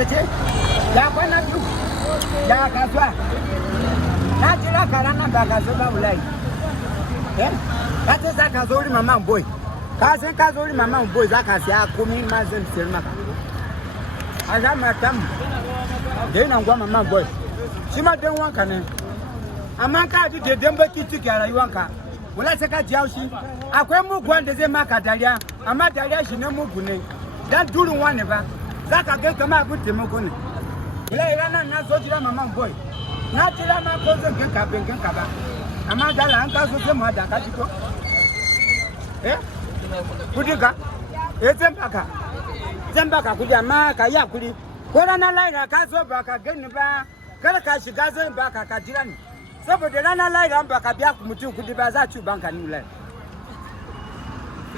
Adache, Yapana, Yakaswa, Natila Karana Bakasoba Ulay. That is that has only my mom boy. Cousin has only my mom boy, Zakasia, Kumi, Mazin, Silma. I got my thumb. Then I'm going, my boy. She might don't want can. Amaka did the Demba Kitika, Yuanka. When I take a Jaushi, I can move one day, Macadalia, Amadalia, she no move. That do one ever. Zaka get come up with the Mokone. Lay not so to my mom boy. Not till I'm a cousin can cap and can cover. Amada Lanka with the mother, Katiko. Eh? Putika? It's Zembaka. Zembaka, Kuyamaka, Yakuli. Korana light a castle back again, Karakashi Gaza back a Kajiran. So, but the Rana light on Bakabiak Mutu could be Bazachu Bank and New Land.